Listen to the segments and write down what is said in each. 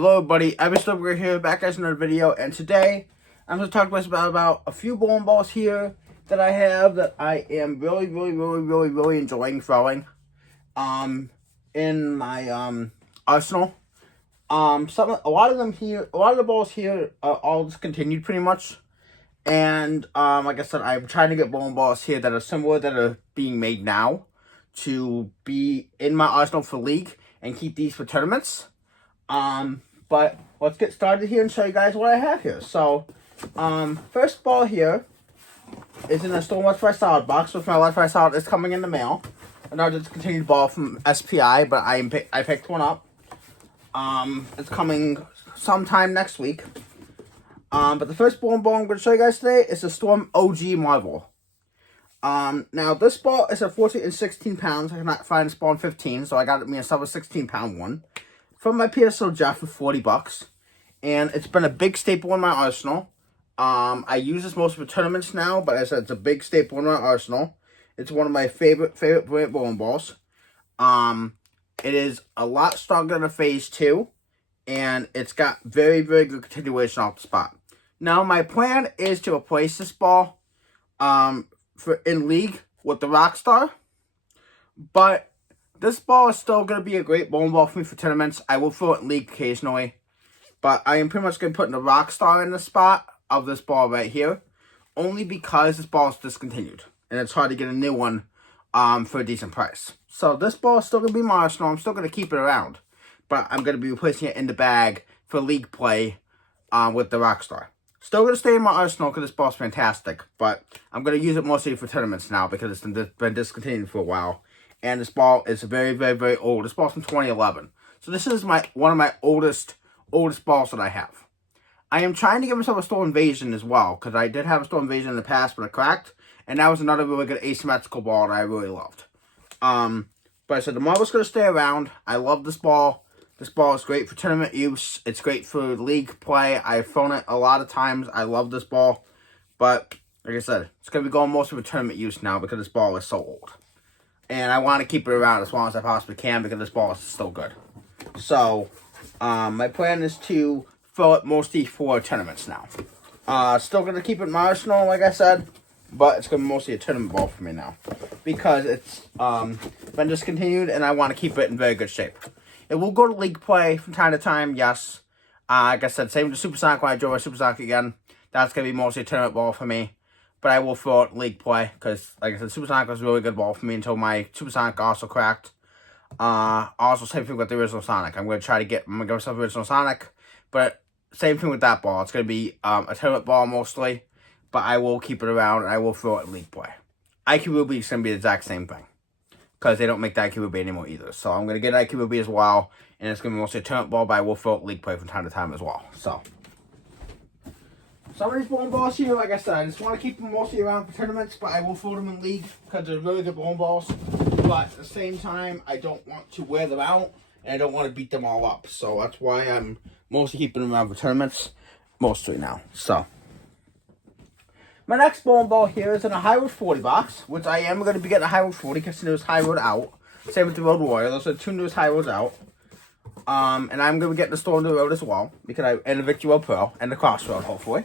Hello everybody, I'm Mr. here, back as another video, and today I'm going to talk about a few bowling balls here that I have that I am really enjoying throwing in my arsenal. A lot of the balls here are all discontinued pretty much, and like I said, I'm trying to get bowling balls here that are similar, that are being made now to be in my arsenal for league and keep these for tournaments. But let's get started here and show you guys what I have here. So, first ball here is in a Storm Electrified Solid box, which my Electrified Solid is coming in the mail. Another discontinued ball from SPI, but I picked one up. It's coming sometime next week. But the first ball I'm going to show you guys today is the Storm OG Marvel. Now this ball is a 14 and 16 pounds. I cannot find this ball in 15, so I got me a 16-pound one from my PSO Jeff for $40, and it's been a big staple in my arsenal. I use this mostly for tournaments now, but as I said, it's a big staple in my arsenal. It's one of my favorite brilliant bowling balls. It is a lot stronger than a Phase 2, and it's got very good continuation off the spot. Now my plan is to replace this ball in League with the Rockstar, but this ball is still going to be a great bowling ball for me for tournaments. I will throw it in League occasionally, but I am pretty much going to put the Rockstar in the spot of this ball right here, only because this ball is discontinued, and it's hard to get a new one for a decent price. So this ball is still going to be my arsenal. I'm still going to keep it around, but I'm going to be replacing it in the bag for League play with the Rockstar. Still going to stay in my arsenal because this ball is fantastic, but I'm going to use it mostly for tournaments now because it's been discontinued for a while. And this ball is very old. This ball's from 2011. So this is one of my oldest balls that I have. I am trying to give myself a Storm Invasion as well, because I did have a Storm Invasion in the past, but it cracked. And that was another really good asymmetrical ball that I really loved. But I said the Marvel's going to stay around. I love this ball. This ball is great for tournament use. It's great for league play. I've thrown it a lot of times. I love this ball. But, like I said, it's going to be going mostly for tournament use now because this ball is so old. And I want to keep it around as long as I possibly can because this ball is still good. So, my plan is to throw it mostly for tournaments now. Still going to keep it in my arsenal, like I said, but it's going to be mostly a tournament ball for me now. Because it's been discontinued and I want to keep it in very good shape. It will go to league play from time to time, yes. Like I said, same with the Supersonic when I draw my Supersonic again. That's going to be mostly a tournament ball for me. But I will throw it league play because, like I said, Supersonic was a really good ball for me until my Supersonic also cracked. Also, same thing with the original Sonic. I'm going to give myself original Sonic, but same thing with that ball. It's going to be a tournament ball mostly, but I will keep it around and I will throw it in league play. IQ Ruby is going to be the exact same thing because they don't make the IQ Ruby anymore either. So I'm going to get IQ Ruby as well, and it's going to be mostly a tournament ball, but I will throw it league play from time to time as well. So some of these bowling balls here, like I said, I just want to keep them mostly around for tournaments, but I will throw them in league because they're really good bowling balls. But at the same time, I don't want to wear them out, and I don't want to beat them all up. So that's why I'm mostly keeping them around for tournaments, mostly now. So my next bowling ball here is in a High Road 40 box, which I am going to be getting a High Road 40 because there's High Road out. Same with the Road Warrior. Those are the two newest High Roads out. And I'm going to be getting the Storm the Road as well, and the Victory Road Pro, and the Crossroad, hopefully.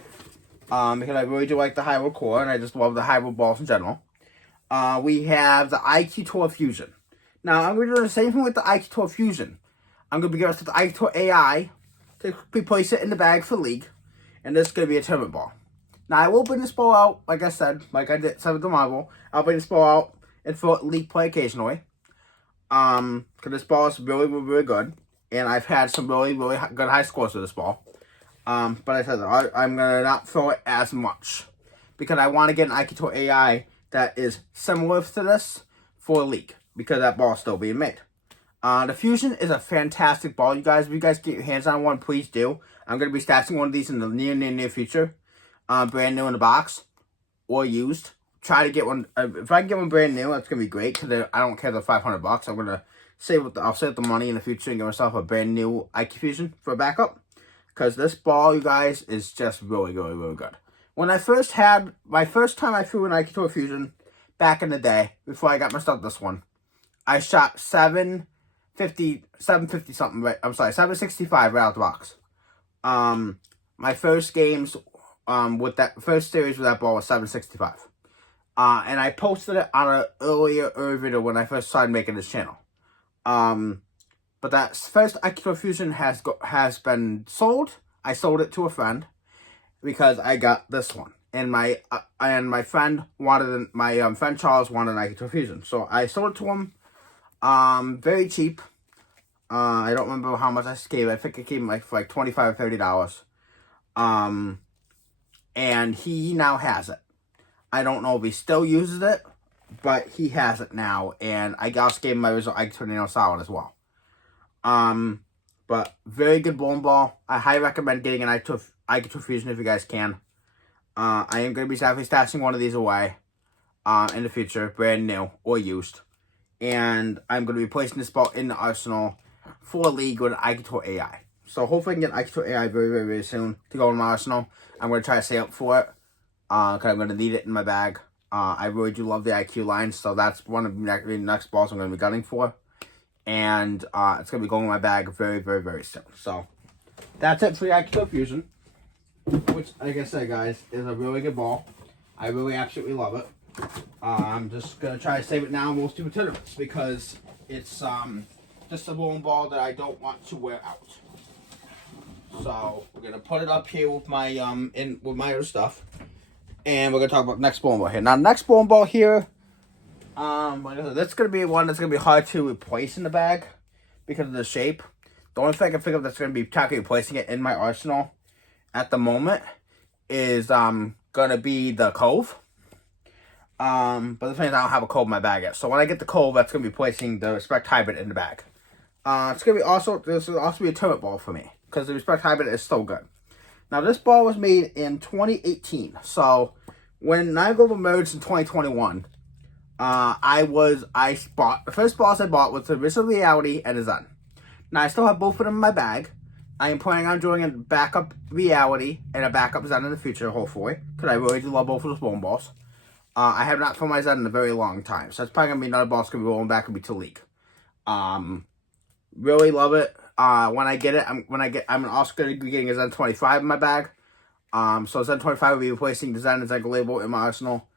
Because I really do like the High Road core, and I just love the High Road balls in general. We have the IQ Tour Fusion. Now, I'm going to do the same thing with the IQ Tour Fusion. I'm going to be giving us the IQ Tour AI to replace it in the bag for League, and this is going to be a tournament ball. Now, I will bring this ball out, like I said, like I did with the Marvel. I'll bring this ball out and throw it League play occasionally. Because this ball is really good, and I've had some really good high scores with this ball. But I said I'm going to not throw it as much because I want to get an IQ Tour AI that is similar to this for League because that ball is still being made. The Fusion is a fantastic ball, you guys. If you guys get your hands on one, please do. I'm going to be stashing one of these in the near future. Brand new in the box or used. Try to get one. If I can get one brand new, that's going to be great because I don't care the $500. I'm going to I'll save the money in the future and get myself a brand new IQ Fusion for a backup. Because this ball, you guys, is just really good. When I first had, my first time I threw an IQ Tour Fusion back in the day, before I got myself this one, I shot 7 750 something, right? I'm sorry, 765 right out the box. My first games, with that first series with that ball was 765. And I posted it on an earlier video when I first started making this channel. But that first IQ Fusion has been sold. I sold it to a friend because I got this one, and my friend wanted friend Charles wanted an IQ Fusion, so I sold it to him. Very cheap. I don't remember how much I gave. I think it came for like $25 or $30. And he now has it. I don't know if he still uses it, but he has it now, and I also gave him my original IQ Tornado Solid as well. But very good bowling ball. I highly recommend getting an IQ Fusion if you guys can. I am going to be definitely stashing one of these away in the future, brand new or used. And I'm going to be placing this ball in the arsenal for a league with IQ AI. So hopefully I can get IQ AI very, very, very soon to go in my arsenal. I'm going to try to save up for it because I'm going to need it in my bag. I really do love the IQ line, so that's one of the next balls I'm going to be gunning for. And it's going to be going in my bag very, very, very soon. So that's it for the IQ Fusion, which, like I said, guys, is a really good ball. I really absolutely love it. I'm just going to try to save it now and we'll do tournaments because it's just a bowling ball that I don't want to wear out. So we're going to put it up here with my with my other stuff. And we're going to talk about the next bowling ball here. Now, the next bowling ball here, like I said, that's going to be one that's going to be hard to replace in the bag because of the shape. The only thing I can think of that's going to be technically replacing it in my arsenal at the moment is going to be the Cove. But the thing is, I don't have a Cove in my bag yet. So when I get the Cove, that's going to be placing the Respect Hybrid in the bag. It's going to be this will also be a tournament ball for me because the Respect Hybrid is so good. Now, this ball was made in 2018. So when Niagara Global merged in 2021, the first balls I bought was the Virtual Reality and the Zen. Now, I still have both of them in my bag. I am planning on doing a backup Reality and a backup Zen in the future, hopefully, because I really do love both of those bowling balls. I have not thrown my Zen in a very long time, so it's probably going to be another ball that's going to be rolling back and be to league. Really love it. When I get it, I'm also going to be getting a Zen 25 in my bag. So Zen 25 will be replacing the Zen and Zen Label in my arsenal.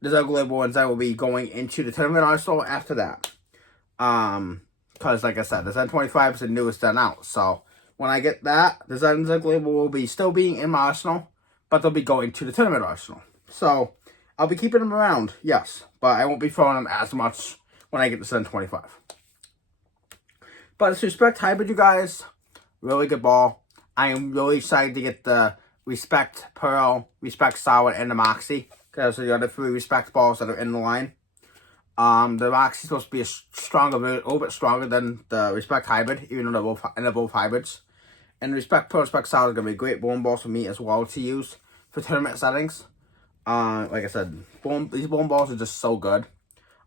The Zen Label and Zen will be going into the tournament arsenal after that. Because like I said, the Zen 25 is the newest Zen out. So when I get that, the Zen Label will be still being in my arsenal, but they'll be going to the tournament arsenal. So I'll be keeping them around, yes, but I won't be throwing them as much when I get the Zen 25. But it's Respect Hybrid, you guys. Really good ball. I am really excited to get the Respect Pearl, Respect Solid, and the Moxie. Because those are the other three Respect balls that are in the line. The Moxie is supposed to be a little bit stronger than the Respect Hybrid, even though they're both hybrids. And the Respect Pearl, Respect Solid is going to be great bowling balls for me as well to use for tournament settings. Like I said, these bowling balls are just so good.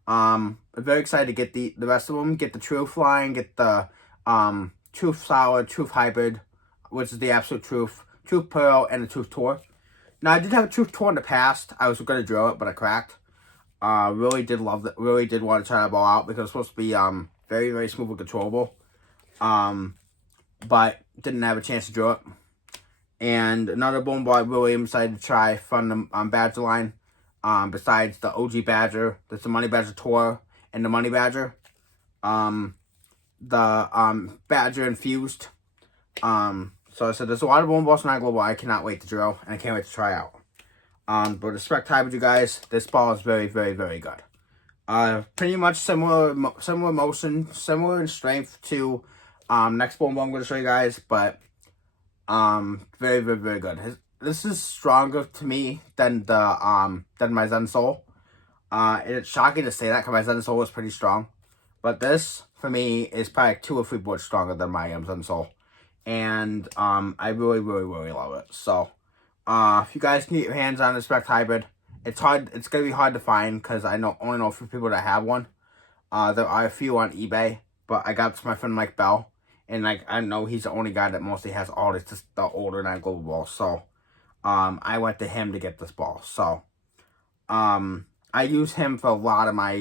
I'm very excited to get the rest of them. Get the Truth line, get the Truth Solid, Truth Hybrid, which is the absolute Truth, Truth Pearl, and the Truth Tour. Now, I did have a Truth Tour in the past. I was going to drill it, but I cracked. Really did love that. Really did want to try the ball out because it's supposed to be very, very smooth and controllable. But didn't have a chance to drill it. And another bowling ball I really am excited to try from the Badger line. Besides the OG Badger, there's the Money Badger Tour and the Money Badger. The Badger Infused. So I said there's a lot of bowling balls from Global I cannot wait to drill and I can't wait to try out. But Respect Hybrid, you guys, this ball is very, very, very good. Pretty much similar motion, similar in strength to next bowling ball I'm going to show you guys, but very, very, very good. This is stronger to me than my Zen Soul. It's shocking to say that because my Zen Soul is pretty strong. But this, for me, is probably 2 or 3 boards stronger than my Zen Soul. And I really, really, really love it. So, if you guys can get your hands on Respect Hybrid, it's going to be hard to find because I only know a few people that have one. There are a few on eBay, but I got it to my friend Mike Bell. And I know he's the only guy that mostly has all this, the older Niagara Global balls. So, I went to him to get this ball. So, I use him for a lot of my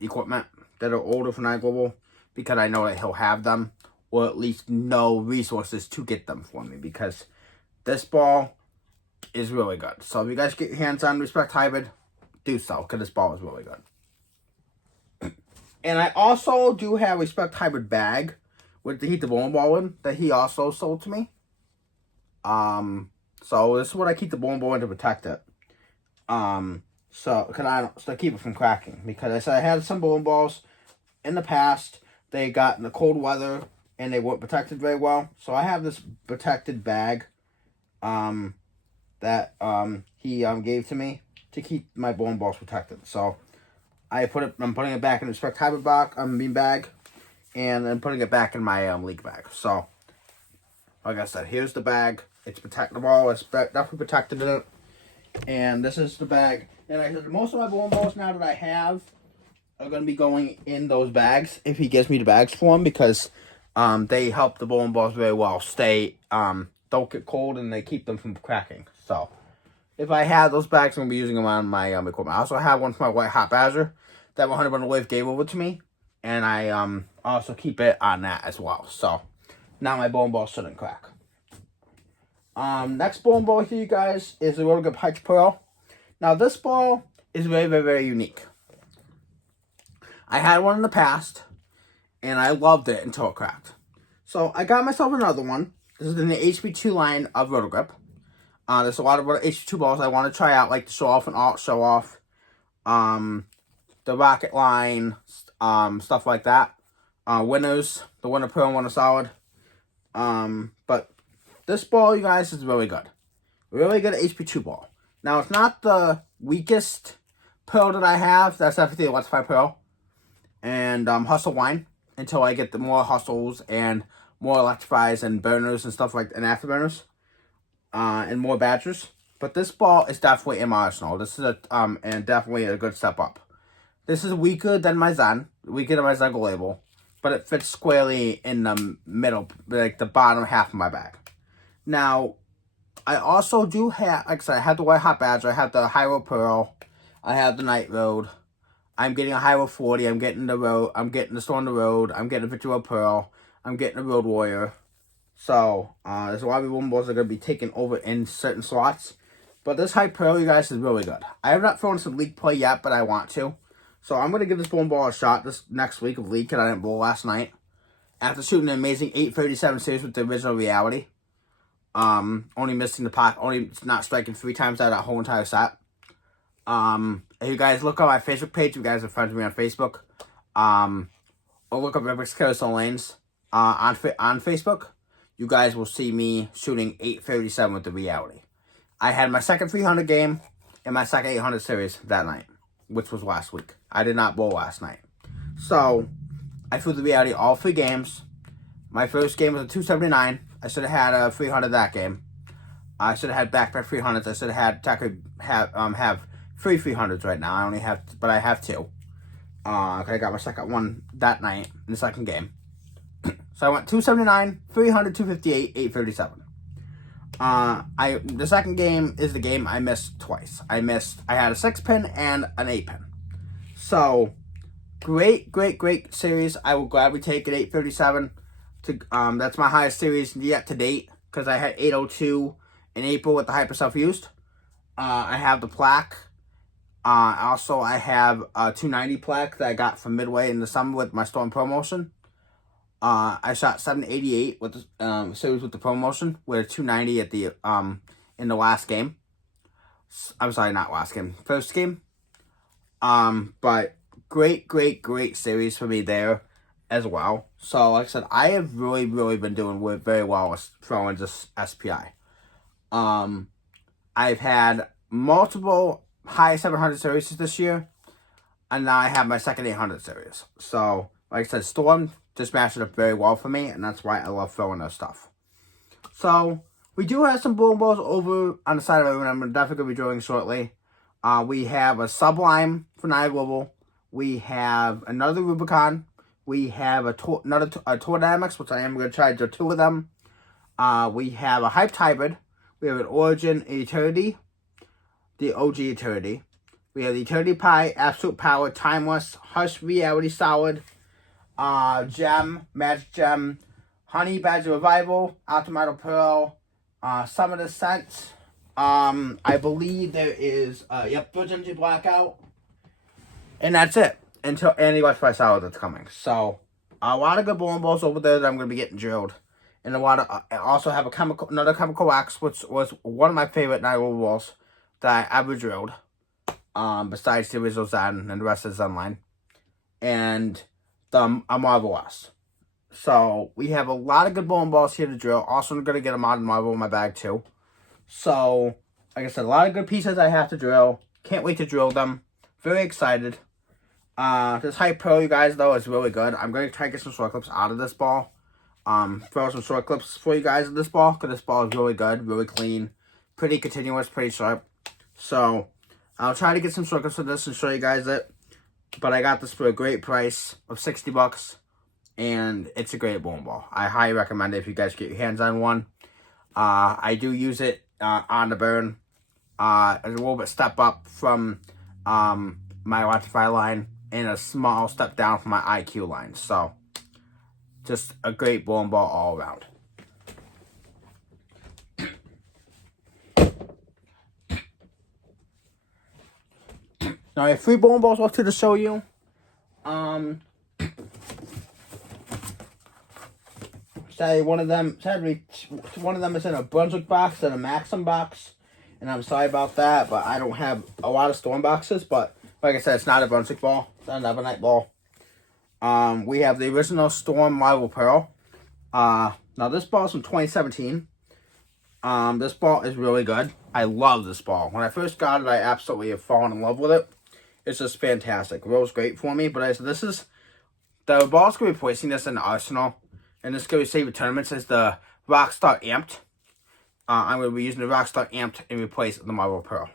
equipment that are older for Niagara Global. because I know that he'll have them, or at least know resources to get them for me, because this ball is really good. So if you guys get your hands on Respect Hybrid, do so, because this ball is really good. And I also do have a Respect Hybrid bag with the Heat the bowling ball in that he also sold to me. So this is what I keep the bowling ball in to protect it. So I keep it from cracking, because I said I had some bowling balls in the past. They got in the cold weather and they weren't protected very well. So I have this protected bag that he gave to me to keep my bowling balls protected. So I'm putting it back in the Respect Hybrid bag, and then putting it back in my league bag. So like I said, here's the bag. It's protected. The ball is definitely protected in it. And this is the bag. And like I said, most of my bowling balls now that I have are going to be going in those bags if he gives me the bags for them, because they help the bowling balls very well stay, don't get cold, and they keep them from cracking. So if I have those bags, I'm going to be using them on my equipment. I also have one for my White Hot Badger that 100 Wave gave over to me, and I also keep it on that as well. So now my bowling ball shouldn't crack. Next bowling ball here, you guys, is the Roto Grip Heights Pearl. Now this ball is very, very, very unique. I had one in the past, and I loved it until it cracked. So I got myself another one. This is in the HB2 line of Roto Grip. There's a lot of HB2 balls I want to try out, like the Show Off and Alt Show Off, the Rocket line, stuff like that. Winners, the Winner Pearl and Winner Solid. But this ball, you guys, is really good. Really good HB2 ball. Now, it's not the weakest pearl that I have. That's definitely the Electrify Pearl. And Hustle Wine, until I get the more Hustles and more Electrifies and Burners and stuff like, and Afterburners. And more Badgers. But this ball is definitely in my arsenal. This is and definitely a good step up. This is weaker than my Zen. Weaker than my Zen label. But it fits squarely in the middle, like the bottom half of my bag. Now, I also do have, like I said, I have the White Hot Badger, I have the High Road Pearl, I have the Night Road, I'm getting a High Road 40, I'm getting the Storm the Road, I'm getting a Victory Road Pearl, I'm getting a Road Warrior. So, there's a lot of bowling balls that are going to be taken over in certain slots. But this High Pearl, you guys, is really good. I have not thrown some league play yet, but I want to. So, I'm going to give this bowling ball a shot this next week of league, because I didn't bowl last night. After shooting an amazing 837 series with the original Reality. Only missing the pot, only not striking 3 times out of that whole entire set. If you guys look on my Facebook page, you guys are friends with me on Facebook. Or look up Rivers Carousel Lanes on Facebook. You guys will see me shooting 837 with the Reality. I had my second 300 game and my second 800 series that night, which was last week. I did not bowl last night. So, I threw the Reality all 3 games. My first game was a 279. I should have had a 300 that game. I should have had back-to-back 300s. I should have had have 3 300s right now. I only have, but I have 2. I got my second one that night in the second game. So I went 279, 300, 258, 837. The second game is the game I missed twice. I had a 6-pin and an 8-pin. So, great series. I will gladly take an 837. That's my highest series yet to date, because I had 802 in April with the Hyper Self-Used. I have the plaque. Also, I have a 290 plaque that I got from Midway in the summer with my Storm promotion. I shot 788 with the series with the promotion, with a 290 at the in the last game. I'm sorry, not last game, first game. But great series for me there as well. So, like I said, I have really been doing very well with throwing just SPI. I've had multiple high 700 series this year, and now I have my second 800 series. So, like I said, Storm just matched it up very well for me, and that's why I love throwing those stuff. So, we do have some bowling balls over on the side of the room, I'm definitely going to be drawing shortly. We have a Sublime for Naya Global. We have another Rubicon. We have another Tour Dynamics, which I am going to try to do 2 of them. We have a Hyped Hybrid. We have an Origin Eternity. The OG Eternity. We have the Eternity Pi, Absolute Power, Timeless, Hush Reality Solid. Gem, Magic Gem, Honey Badger Revival, Ultimate Pearl, Summer Descent. I believe there is, Bridge Energy Blackout. And that's it. Until any West Price Hour that's coming. So, a lot of good bowling balls over there that I'm going to be getting drilled. And a lot of, I also have another chemical wax, which was one of my favorite night balls that I ever drilled. Besides the original Zen and the rest of the Zen line. And a Marvel S. So, we have a lot of good bowling balls here to drill. Also, I'm going to get a modern Marvel in my bag, too. So, like I said, a lot of good pieces I have to drill. Can't wait to drill them. Very excited. This Hype Pro, you guys, though, is really good. I'm going to try to get some short clips out of this ball. Throw some short clips for you guys in this ball, because this ball is really good, really clean, pretty continuous, pretty sharp. So, I'll try to get some short clips of this and show you guys it. But I got this for a great price of $60, and it's a great bowling ball. I highly recommend it if you guys get your hands on one. I do use it on the burn. A little bit step up from my Electrify line, and a small step down from my IQ line. So, just a great bowling ball all around. Now, I have 3 bowling balls left to show you. Sadly, one of them is in a Brunswick box and a Maxim box. And I'm sorry about that, but I don't have a lot of Storm boxes. But, like I said, it's not a Brunswick ball. It's not an Evernight ball. We have the original Storm Marvel Pearl. Now, this ball is from 2017. This ball is really good. I love this ball. When I first got it, I absolutely have fallen in love with it. It's just fantastic. It rolls great for me. But this is... The ball's going to be placing this in the Arsenal. And this is going to be saving tournaments as the Rockstar Amped. I'm going to be using the Rockstar Amped and replace the Marvel Pearl.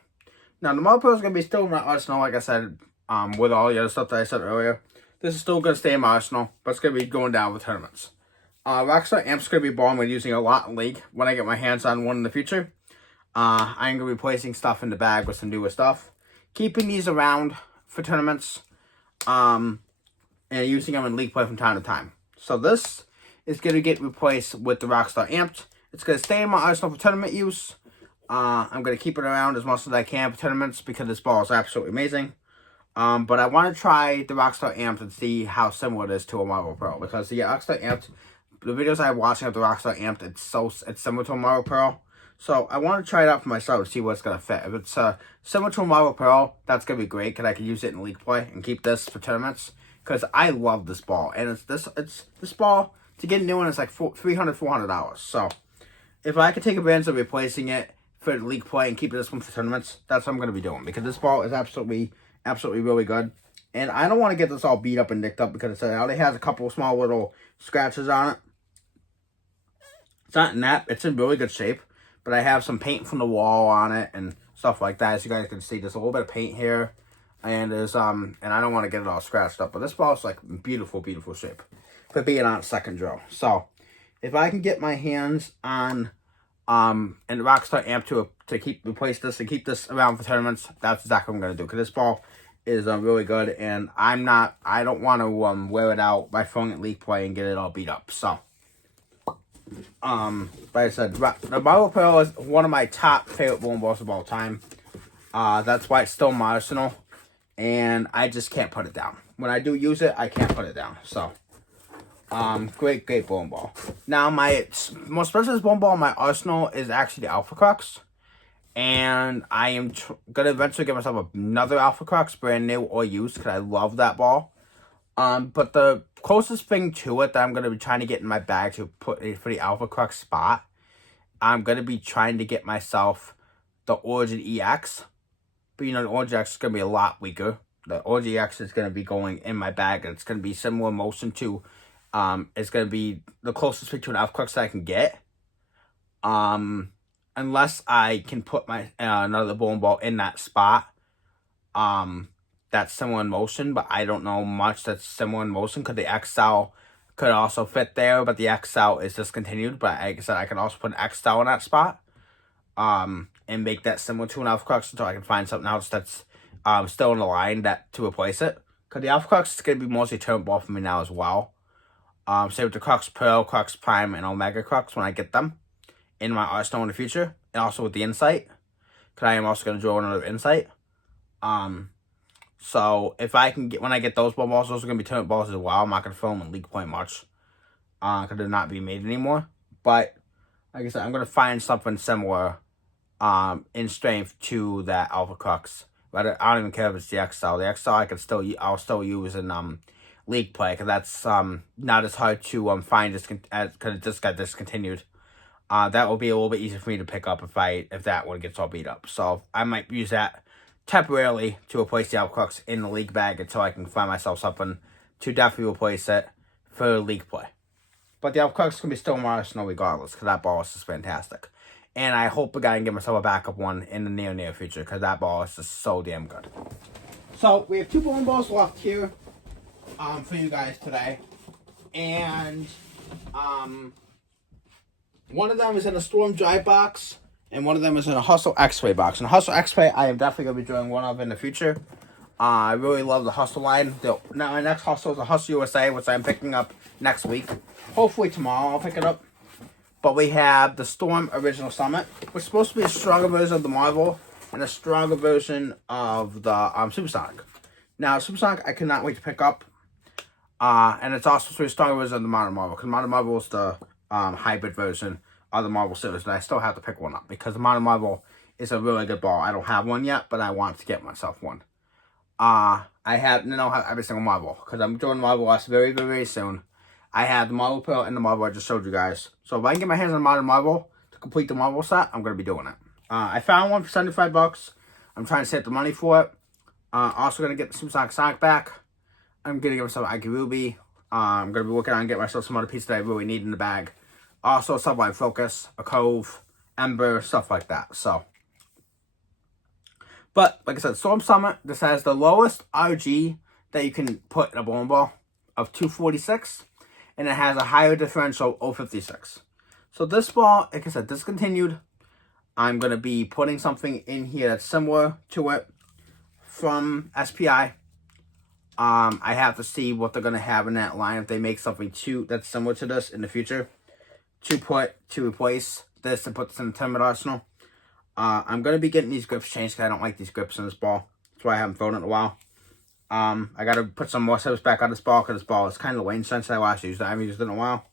Now, the Marvel Pearl is going to be still in my arsenal, like I said, with all the other stuff that I said earlier. This is still going to stay in my arsenal, but it's going to be going down with tournaments. Rockstar Amped is going to be a ball I'm going to be using a lot in League when I get my hands on one in the future. I'm going to be placing stuff in the bag with some newer stuff. Keeping these around for tournaments. And using them in League play from time to time. So this is going to get replaced with the Rockstar Amped. It's going to stay in my arsenal for tournament use. I'm going to keep it around as much as I can for tournaments because this ball is absolutely amazing. But I want to try the Rockstar Amped and see how similar it is to a Marvel Pearl. Because the Rockstar Amped, the videos I'm watching of the Rockstar Amped, it's similar to a Marvel Pearl. So I want to try it out for myself to see what's going to fit. If it's similar to a Marvel Pearl, that's going to be great because I can use it in League play and keep this for tournaments. Because I love this ball. And it's this ball, to get a new one, it's like $300, $400. So if I could take advantage of replacing it for League play and keep this one for tournaments, that's what I'm going to be doing. Because this ball is absolutely really good. And I don't want to get this all beat up and nicked up because it already has a couple small little scratches on it. It's not in that. It's in really good shape. But I have some paint from the wall on it and stuff like that. As you guys can see, there's a little bit of paint here. And there's and I don't want to get it all scratched up. But this ball is like beautiful shape for being on second drill. So if I can get my hands on and Rockstar Amp to replace this and keep this around for tournaments, that's exactly what I'm gonna do. Because this ball is really good, and I don't want to wear it out by throwing it League play and get it all beat up. So like I said, the Marvel Pearl is one of my top favorite bowling balls of all time. That's why it's still in my arsenal. And I just can't put it down. When I do use it, I can't put it down. So, great bowling ball. Now, my most expensive bowling ball in my arsenal is actually the Alpha Crux. And I am going to eventually get myself another Alpha Crux, brand new or used, because I love that ball. But the closest thing to it that I'm going to be trying to get in my bag to put for the Alpha Crux spot, I'm going to be trying to get myself the Origin EX. But, you know, the Origin EX is going to be a lot weaker. The Origin EX is going to be going in my bag, and it's going to be similar motion to, it's going to be the closest thing to an Alpha Crux that I can get. Unless I can put my another bowling ball in that spot. That's similar in motion, but I don't know much that's similar in motion, because the XL could also fit there, but the XL is discontinued. But like I said, I can also put an XL in that spot. And make that similar to an Alpha Crux until I can find something else that's still in the line to replace it. Because the Alpha Crux is going to be mostly turn ball for me now as well. Same with the Crux Pearl, Crux Prime, and Omega Crux when I get them in my arsenal in the future. And also with the Insight, because I am also going to draw another Insight. So if I can get, when I get those ball balls, those are going to be tournament balls as well. I'm not going to film in League Point much, because they're not being made anymore. But like I said, I'm going to find something similar in strength to that Alpha Crux. But I don't even care if it's the XL. The XL I'll still use in League Play, because that's not as hard to find because it just got discontinued. That will be a little bit easier for me to pick up if that one gets all beat up. So I might use that temporarily to replace the Alpha Crux in the League bag until I can find myself something to definitely replace it for League Play. But the Alpha Crux can be still in my arsenal regardless, because that ball is just fantastic. And I hope I can get myself a backup one in the near future, because that ball is just so damn good. So we have 2 bowling balls left here for you guys today. And one of them is in a Storm Drive box, and one of them is in a Hustle X-Ray box. And the Hustle X-Ray, I am definitely going to be doing one of in the future. I really love the Hustle line. Now, my next Hustle is a Hustle USA, which I'm picking up next week. Hopefully tomorrow I'll pick it up. But we have the Storm Original Summit, which is supposed to be a stronger version of the Marvel and a stronger version of the Supersonic. Now, Supersonic, I cannot wait to pick up. And it's also supposed to be a stronger version of the Modern Marvel, because Modern Marvel is the hybrid version of the Marvel series, but I still have to pick one up, because the Modern Marvel is a really good ball. I don't have one yet, but I want to get myself one. I don't have every single Marvel, because I'm doing Marvel S very, very, very soon. I have the Marvel Pearl and the Marvel I just showed you guys. So if I can get my hands on Modern Marvel to complete the Marvel set, I'm going to be doing it. I found one for $75. I'm trying to save the money for it. Also going to get the Supersonic Sonic back. I'm going to get myself an Ike Ruby. I'm going to be working on getting myself some other pieces that I really need in the bag. Also, stuff like Focus, a Cove, Ember, stuff like that. So, but like I said, Storm Summit, this has the lowest RG that you can put in a bowling ball of 246, and it has a higher differential of 056. So this ball, like I said, discontinued. I'm going to be putting something in here that's similar to it from SPI. I have to see what they're going to have in that line, if they make something that's similar to this in the future to replace this and put this in the tournament arsenal. I'm going to be getting these grips changed, because I don't like these grips in this ball. That's why I haven't thrown it in a while. I got to put some more steps back on this ball, because this ball is kind of lane since I last used it. I haven't used it in a while.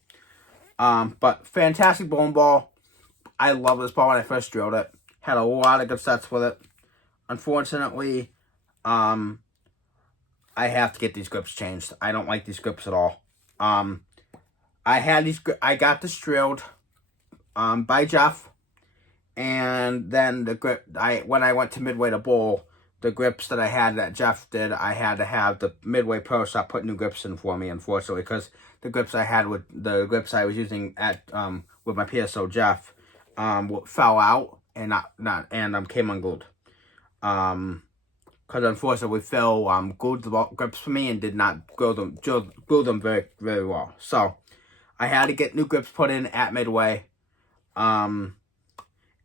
But fantastic bowling ball. I love this ball when I first drilled it. Had a lot of good sets with it. Unfortunately, I have to get these grips changed. I don't like these grips at all. I got this drilled by Jeff, and then the grip, when I went to Midway to bowl, the grips that I had that Jeff did, I had to have the Midway Pro Shop put new grips in for me, unfortunately, because the grips I had with the grips I was using at with my PSO Jeff fell out and came unglued. Because unfortunately Phil glued the grips for me and did not glue them very, very well. So I had to get new grips put in at Midway.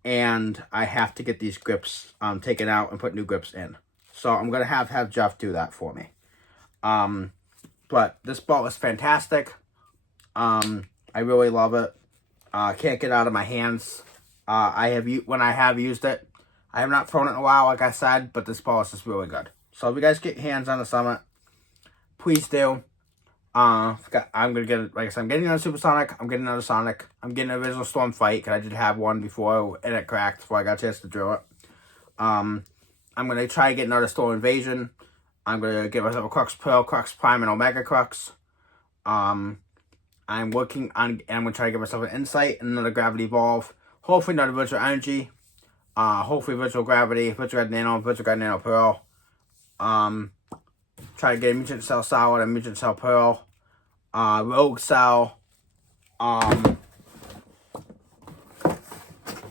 And I have to get these grips taken out and put new grips in. So I'm going to have Jeff do that for me. But this ball is fantastic. I really love it. Can't get it out of my hands. When I have used it, I have not thrown it in a while, like I said, but this ball is just really good. So if you guys get your hands on the Summit, please do. I'm gonna get it. Like I said, I'm getting another Supersonic. I'm getting another Sonic. I'm getting an original Storm Fight, because I did have one before and it cracked before I got a chance to drill it. I'm gonna try to get another Storm Invasion. I'm gonna get myself a Crux Pearl, Crux Prime, and Omega Crux. I'm working on, and I'm gonna try to get myself an Insight and another Gravity Evolve. Hopefully another Virtual Energy. Hopefully Virtual Gravity, Virtual Red Nano, Virtual Red Nano Pearl. Try to get a Mutant Cell Solid, a Mutant Cell Pearl, Rogue Cell,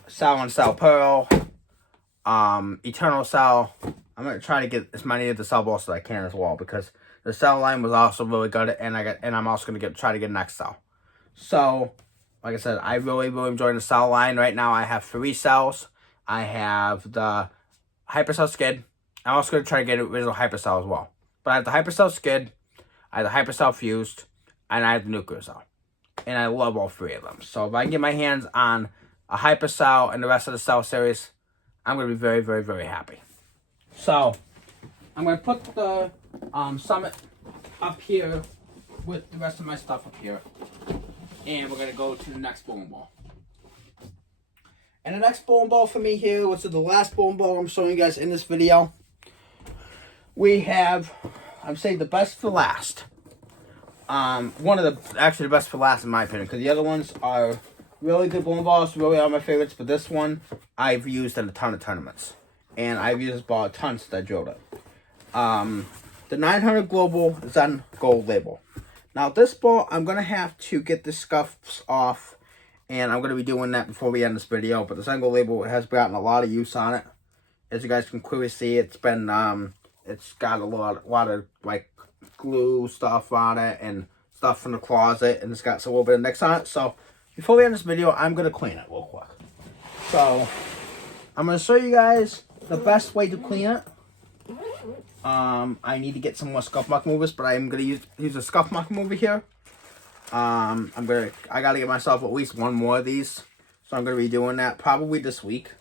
Cell and Cell Pearl, Eternal Cell. I'm going to try to get as many of the Cell balls as I can as well, because the Cell line was also really good, and I'm also going to try to get an X Cell. So, like I said, I really, really enjoy the Cell line. Right now, I have 3 cells. I have the Hypercell Skid. I'm also going to try to get an original Hypercell as well. But I have the Hypercell Skid, I have the Hypercell Fused, and I have the Nuclear Cell. And I love all three of them. So if I can get my hands on a Hyper Cell and the rest of the Cell series, I'm going to be very, very, very happy. So I'm going to put the Summit up here with the rest of my stuff up here. And we're going to go to the next bowling ball. And the next bowling ball for me here, which is the last bowling ball I'm showing you guys in this video, we have, I'm saying the best for last. One of the, actually the best for last in my opinion, because the other ones are really good bowling balls, really are my favorites, but this one I've used in a ton of tournaments. And I've used this ball a ton since I drilled it. The 900 Global Zen Gold label. Now this ball, I'm going to have to get the scuffs off, and I'm going to be doing that before we end this video, but the Zen Gold label has gotten a lot of use on it. As you guys can clearly see, it's been, it's got a lot of like glue stuff on it and stuff from the closet, and it's got a little bit of nicks on it. So before we end this video, I'm going to clean it real quick. So I'm going to show you guys the best way to clean it. I need to get some more scuff muck movers, but I'm going to use a scuff muck mover here. I got to get myself at least one more of these. So I'm going to be doing that probably this week.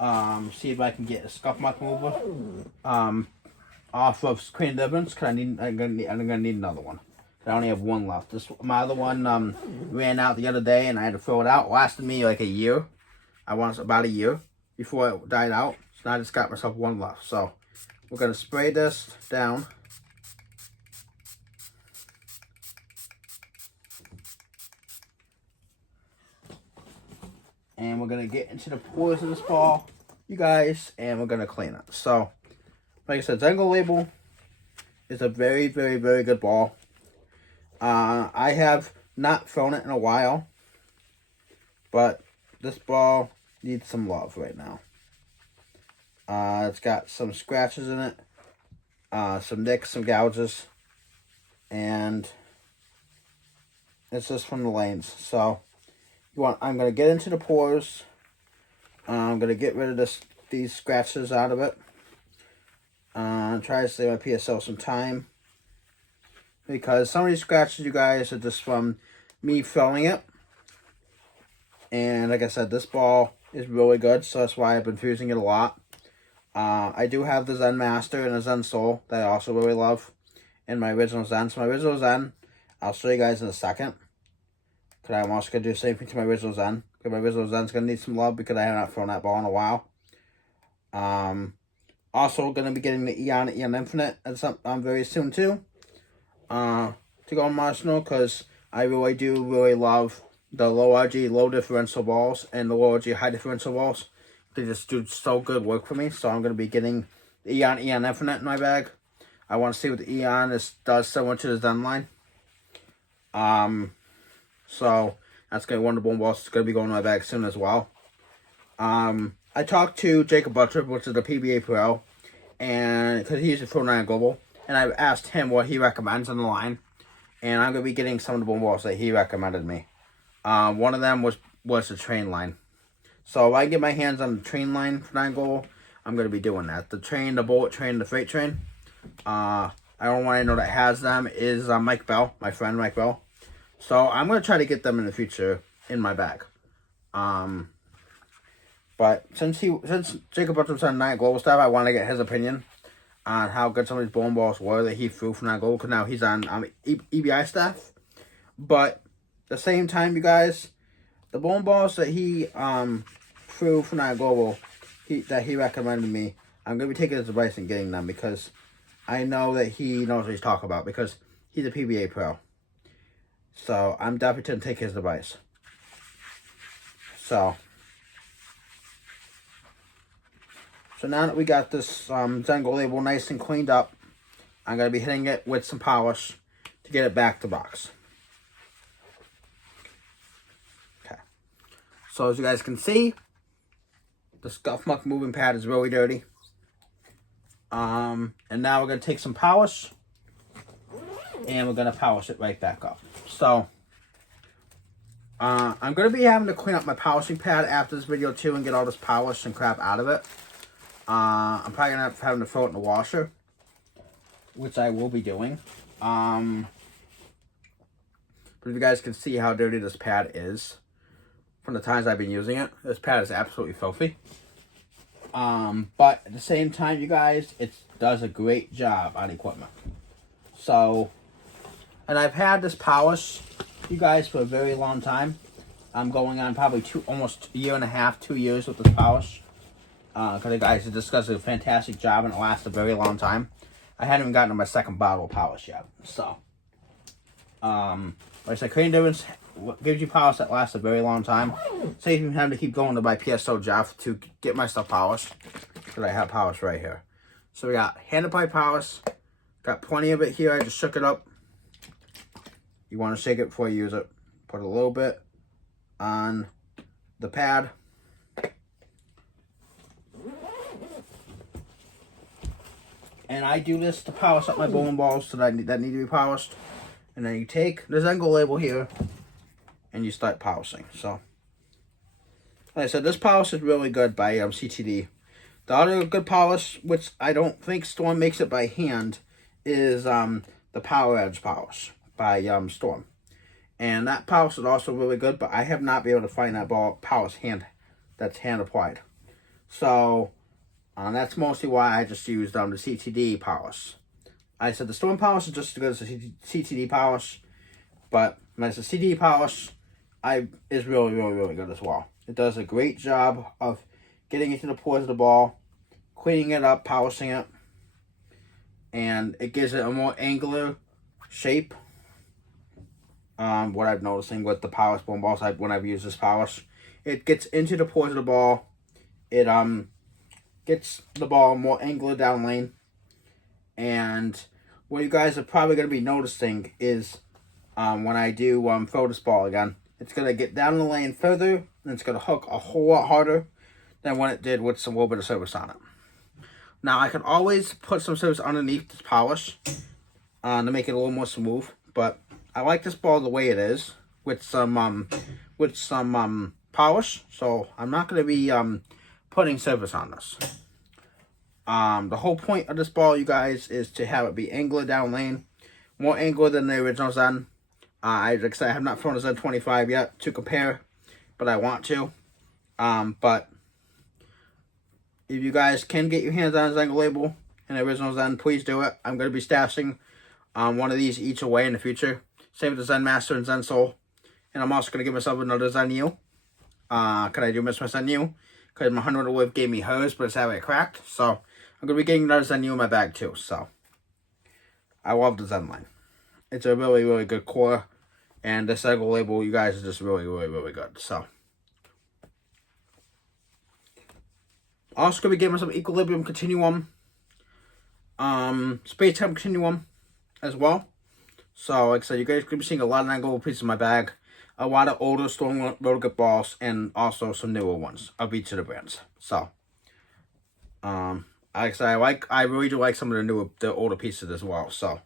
See if I can get a scuff muck mover off of Screen Difference, because I'm gonna need another one. I only have one left. My other one ran out the other day, and I had to throw it out. It lasted me like a year. I want about a year before it died out. So now I just got myself one left. So we're gonna spray this down. And we're gonna get into the pores of this ball, you guys, and we're gonna clean it. So, like I said, Zen Gold label is a very, very, very good ball. I have not thrown it in a while, but this ball needs some love right now. It's got some scratches in it, some nicks, some gouges, and it's just from the lanes. So I'm going to get into the pores. I'm going to get rid of these scratches out of it. Try to save my PSL some time, because some of these scratches, you guys, are just from me throwing it. And like I said, this ball is really good, so that's why I've been using it a lot. I do have the Zen Master and the Zen Soul that I also really love in my original Zen. So my original Zen, I'll show you guys in a second, because I'm also going to do the same thing to my original Zen. Because my original Zen's going to need some love, because I have not thrown that ball in a while. Also going to be getting the Eon Infinite very soon too. To go on my arsenal, because I really do love the low RG low differential balls and the low RG high differential balls. They just do so good work for me. So I'm going to be getting the Eon Infinite in my bag. I want to see what the Eon does similar to the Zen line. So that's going to be one of the bone balls that's going to be going in my bag soon as well. I talked to Jacob Butcher, which is the PBA Pro, and because he uses 49 Global, and I've asked him what he recommends on the line, and I'm going to be getting some of the bone balls that he recommended me. One of them was the train line. So if I get my hands on the train line for 9 Global, I'm going to be doing that. The train, the bullet train, the freight train. I don't want to know that has them is Mike Bell, my friend Mike Bell. So I'm going to try to get them in the future in my bag. But since Jacob Butcher was on 9 Global stuff, I want to get his opinion on how good some of these bowling balls were that he threw from 9 Global, because now he's on EBI staff. But at the same time, you guys, the bowling balls that he threw from 9 Global, that he recommended me, I'm going to be taking his advice and getting them, because I know that he knows what he's talking about, because he's a PBA pro. So I'm definitely going to take his advice. So now that we got this Zen Gold label nice and cleaned up, I'm going to be hitting it with some polish to get it back to box. Okay. So as you guys can see, the scuff muck moving pad is really dirty. And now we're going to take some polish, and we're going to polish it right back up. So I'm going to be having to clean up my polishing pad after this video too, and get all this polish and crap out of it. I'm probably going to have to throw it in the washer, which I will be doing. But if you guys can see how dirty this pad is from the times I've been using it, this pad is absolutely filthy. But at the same time, you guys, it does a great job on equipment. So, and I've had this polish, you guys, for a very long time. I'm going on probably almost a year and a half, 2 years with this polish. Because the guys just does a fantastic job and it lasts a very long time. I hadn't even gotten to my second bottle of polish yet. So, like I said, creating difference gives you polish that lasts a very long time. Saves me having to keep going to my PSO job to get my stuff polished. Because I have polish right here. So we got handle pipe polish. Got plenty of it here. I just shook it up. You want to shake it before you use it. Put a little bit on the pad. And I do this to polish up my bowling balls that need to be polished. And then you take the Zengo label here and you start polishing. So, like I said, this polish is really good by CTD. The other good polish, which I don't think Storm makes it by hand, is the Power Edge polish by Storm. And that polish is also really good, but I have not been able to find that polish that's hand applied. So, that's mostly why I just used the CTD polish. I said the Storm polish is just as good as the CTD polish, but when it's a CTD polish, is really, really, really good as well. It does a great job of getting into the pores of the ball, cleaning it up, polishing it, and it gives it a more angular shape. What I'm noticing with the polish bowling balls, when I've used this polish, it gets into the pores of the ball. It gets the ball more angular down lane. And what you guys are probably going to be noticing is when I do throw this ball again, it's going to get down the lane further, and it's going to hook a whole lot harder than when it did with some little bit of surface on it. Now, I can always put some surface underneath this polish to make it a little more smooth, but I like this ball the way it is with some polish, so I'm not going to be putting surface on this. The whole point of this ball, you guys, is to have it be angular down lane, more angular than the original Zen. Like I said, I have not thrown a Zen 25 yet to compare, but I want to. But if you guys can get your hands on a Zen label and the original Zen, please do it. I'm going to be stashing one of these each away in the future. Same with the Zen Master and Zen Soul. And I'm also going to give myself another Zen U. Because I do miss my Zen U. Because my 100 Live gave me hers, but it's having it cracked. So I'm going to be getting another Zen U in my bag too. So I love the Zen line. It's a really, really good core. And the Zen label, you guys, is just really, really, really good. So also going to be giving some Equilibrium Continuum. Space Time Continuum as well. So, like I said, you guys could be seeing a lot of 9 gold pieces in my bag. A lot of older Storm Road Good balls, and also some newer ones of each of the brands. So, like I said, I really do like some of the older pieces as well. So,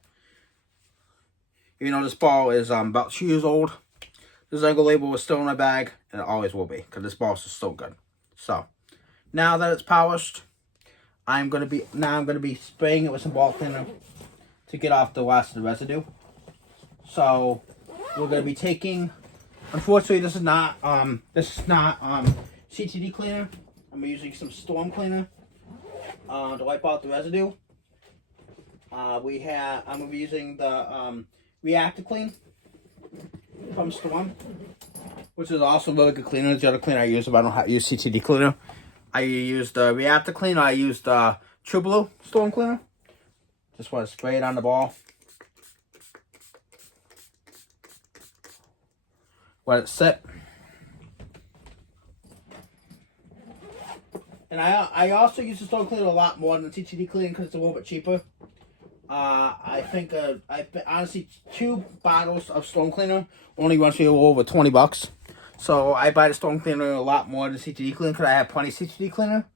you know, this ball is about 2 years old. The Zengo label is still in my bag, and it always will be, because this ball is so good. So, now that it's polished, I'm gonna be spraying it with some ball cleaner to get off the last of the residue. So we're gonna be taking. Unfortunately, this is not CTD cleaner. I'm using some Storm cleaner to wipe out the residue. I'm gonna be using the Reactor Clean from Storm, which is also really good cleaner. It's the other cleaner I use if I don't use CTD cleaner. I use the Reactor Clean, or I use the True Blue Storm Cleaner. Just want to spray it on the ball. Let it sit. And I also use the Storm Cleaner a lot more than the CTD Cleaner because it's a little bit cheaper. I think honestly 2 bottles of Storm Cleaner only runs me a little over $20. So I buy the Storm Cleaner a lot more than CTD Cleaner because I have plenty of CTD Cleaner.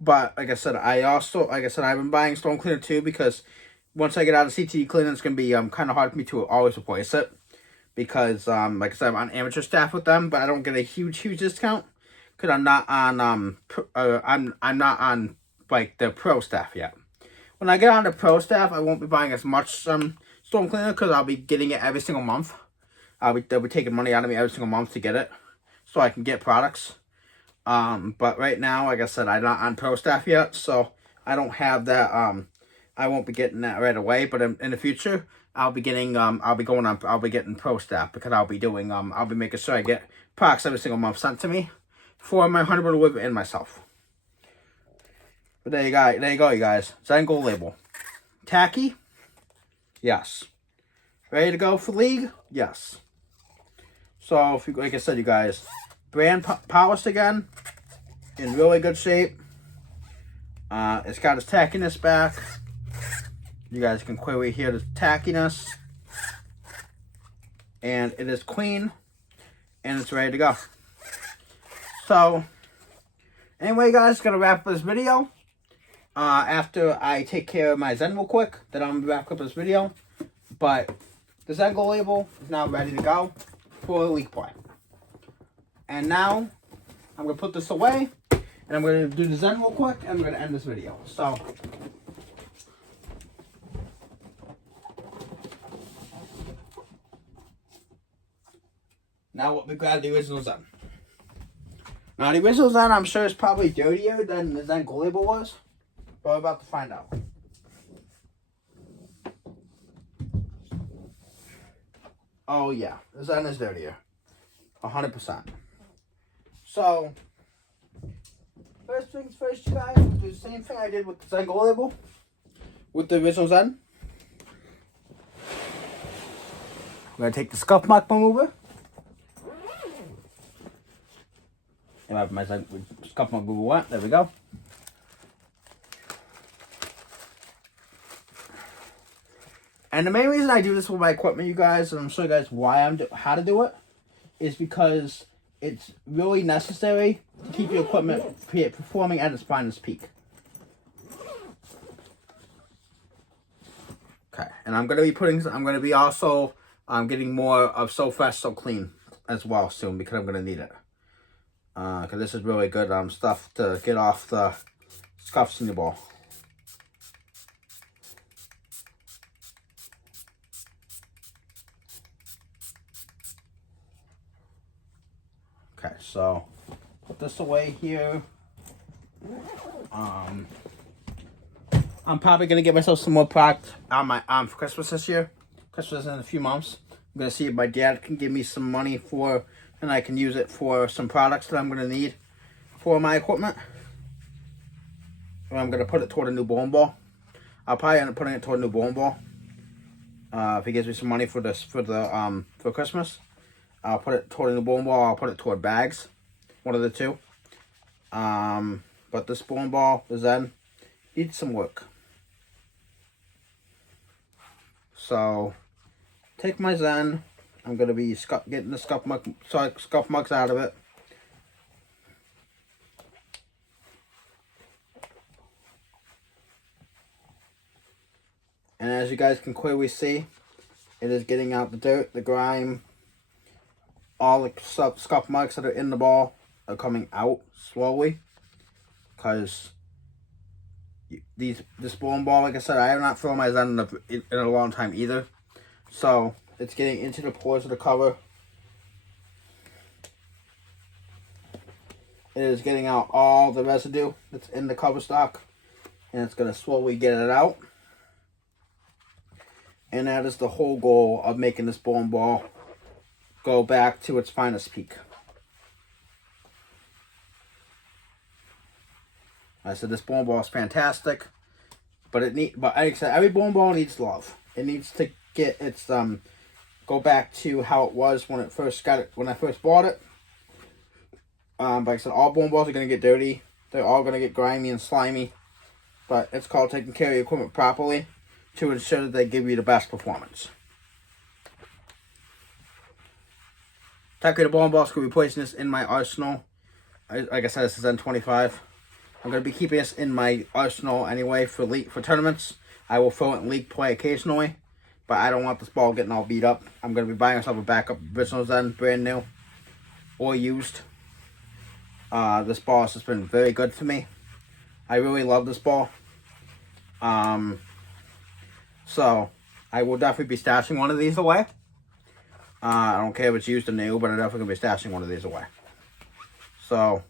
But like I said, I've been buying Storm Cleaner too because once I get out of CTD Cleaner, it's gonna be kind of hard for me to always replace it because like I said, I'm on amateur staff with them, but I don't get a huge discount because I'm not on I'm not on like the pro staff yet. When I get on the pro staff, I won't be buying as much Storm Cleaner because I'll be getting it every single month. they'll be taking money out of me every single month to get it, so I can get products. But right now, like I said, I'm not on pro staff yet, so I don't have that. I won't be getting that right away. But in the future, I'll be getting I'll be getting pro staff, because I'll be doing I'll be making sure I get products every single month sent to me for my honeymoon to live and myself. But there you go, you guys. Zen Gold label. Tacky? Yes. Ready to go for league? Yes. So, if you, like I said, you guys, brand polish again, in really good shape. It's got its tackiness back. You guys can clearly hear the tackiness. And it is clean, and it's ready to go. So, anyway, guys, gonna wrap up this video. After I take care of my Zen real quick, then I'm gonna wrap up this video. But the Zen Gold label is now ready to go for league play. And now I'm gonna put this away, and I'm gonna do the Zen real quick, and I'm gonna end this video. So, now what we grab the original Zen. Now the original Zen, I'm sure, is probably dirtier than the Zen Gold label was, but we're about to find out. Oh yeah, the Zen is dirtier, 100%. So, first things first, you guys, we'll do the same thing I did with the Zen Gold label, with the original Zen. I'm gonna take the scuff mark remover. And I have my scuff mark remover wet. There we go. And the main reason I do this with my equipment, you guys, and I'm showing you guys why how to do it, is because it's really necessary to keep your equipment performing at its finest peak. Okay, and I'm gonna be also getting more of So Fresh So Clean as well soon, because I'm gonna need it. Because this is really good stuff to get off the scuffs in your ball. Okay, so put this away here. I'm probably gonna get myself some more product on my for Christmas this year. Christmas in a few months. I'm gonna see if my dad can give me some money and I can use it for some products that I'm gonna need for my equipment. And I'm gonna put it toward a new bowling ball. I'll probably end up putting it toward a new bowling ball. If he gives me some money for Christmas. I'll put it toward the bowling ball. I'll put it toward bags. One of the two. But this bowling ball, the Zen, needs some work. So, take my Zen. I'm going to be getting the scuff marks out of it. And as you guys can clearly see, it is getting out the dirt, the grime. All the scuff marks that are in the ball are coming out slowly, because this bowling ball, like I said, I have not thrown my Zen in a long time either. So it's getting into the pores of the cover. It is getting out all the residue that's in the cover stock, and it's going to slowly get it out. And that is the whole goal of making this bowling ball go back to its finest peak. I said this bowling ball is fantastic, but like I said, every bowling ball needs love. It needs to get its go back to how it was when I first bought it. Like I said, all bowling balls are gonna get dirty. They're all gonna get grimy and slimy, but it's called taking care of your equipment properly to ensure that they give you the best performance. Tackle bowling balls could be placing this in my arsenal. Like I said, this is N25. I'm going to be keeping this in my arsenal anyway for tournaments. I will throw it in league play occasionally, but I don't want this ball getting all beat up. I'm going to be buying myself a backup original Zen, brand new or used. This ball has just been very good for me. I really love this ball. So I will definitely be stashing one of these away. I don't care if it's used or new, but I'm definitely going to be stashing one of these away. So,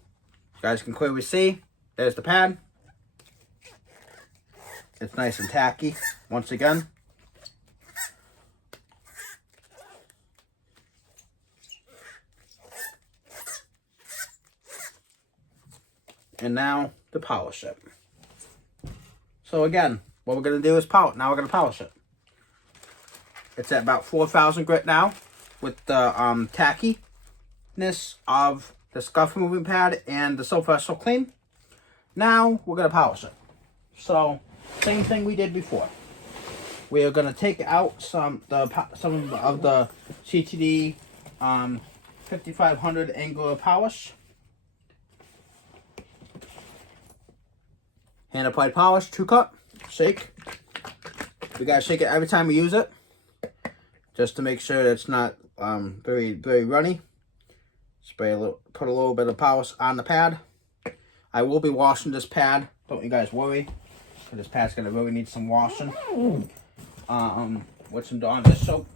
you guys can clearly see, there's the pad. It's nice and tacky, once again. And now, to polish it. So again, what we're going to do is polish. Now we're going to polish it. It's at about 4,000 grit now, with the tackiness of the scuff removing pad and the So Fresh So Clean. Now we're going to polish it. So, same thing we did before. We are going to take out some of the CTD 5500 angular polish. Hand applied polish, 2-cup, shake. We gotta shake it every time we use it, just to make sure that it's not very runny. Spray a little, put a little bit of polish on the pad. I will be washing this pad. Don't you guys worry, because this pad's gonna really need some washing. With some Dawn dish soap,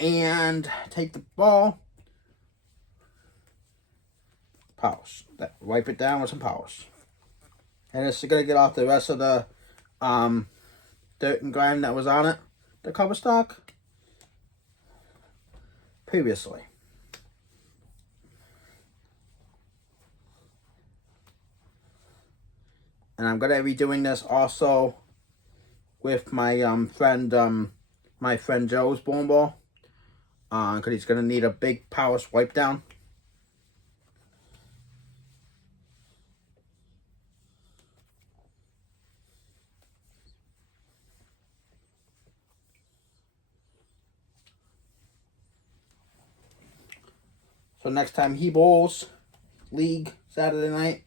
and take the ball, polish. Wipe it down with some polish. And it's going to get off the rest of the dirt and grime that was on it, the cover stock, previously. And I'm going to be doing this also with my friend Joe's bowling ball, because he's going to need a big polish wipe down. So next time he bowls league Saturday night,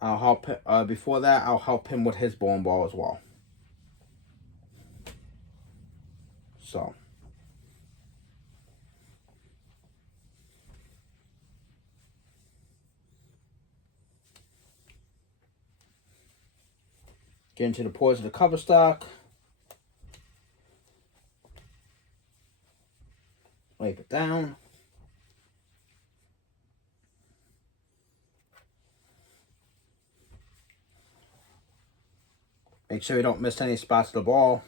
I'll help. Before that, I'll help him with his bowling ball as well. So get into the pores of the cover stock. Wipe it down. Make sure you don't miss any spots of the ball.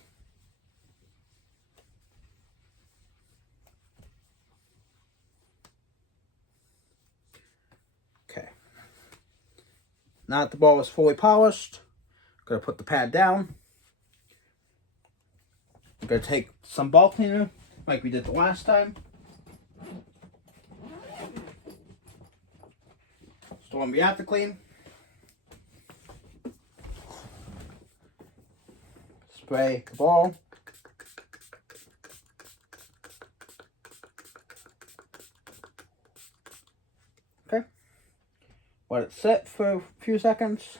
Okay. Now that the ball is fully polished, I'm going to put the pad down. I'm going to take some ball cleaner, like we did the last time. It's the one we have to clean. Spray the ball. Okay. Let it sit for a few seconds.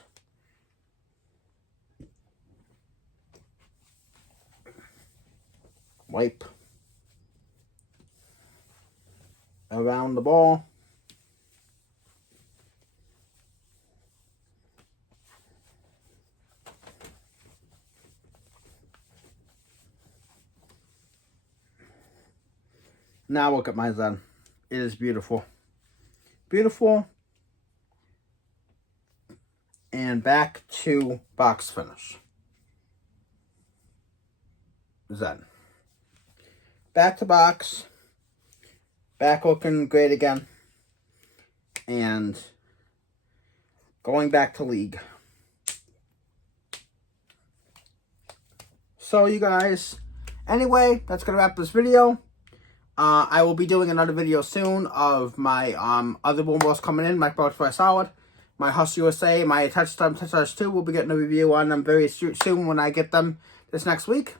Wipe around the ball. Now look at my Zen. It is beautiful. Beautiful. And back to box finish. Zen. Back to box. Back looking great again. And going back to league. So you guys, anyway, that's going to wrap this video. I will be doing another video soon of my other bowling balls coming in, my Approach by Solid, my Hustle USA, my Touch 2. We'll be getting a review on them very soon when I get them this next week.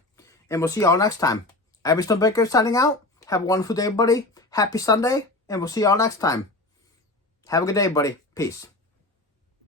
And we'll see y'all next time. Abby Stonebaker signing out. Have a wonderful day, everybody. Happy Sunday. And we'll see y'all next time. Have a good day, buddy. Peace.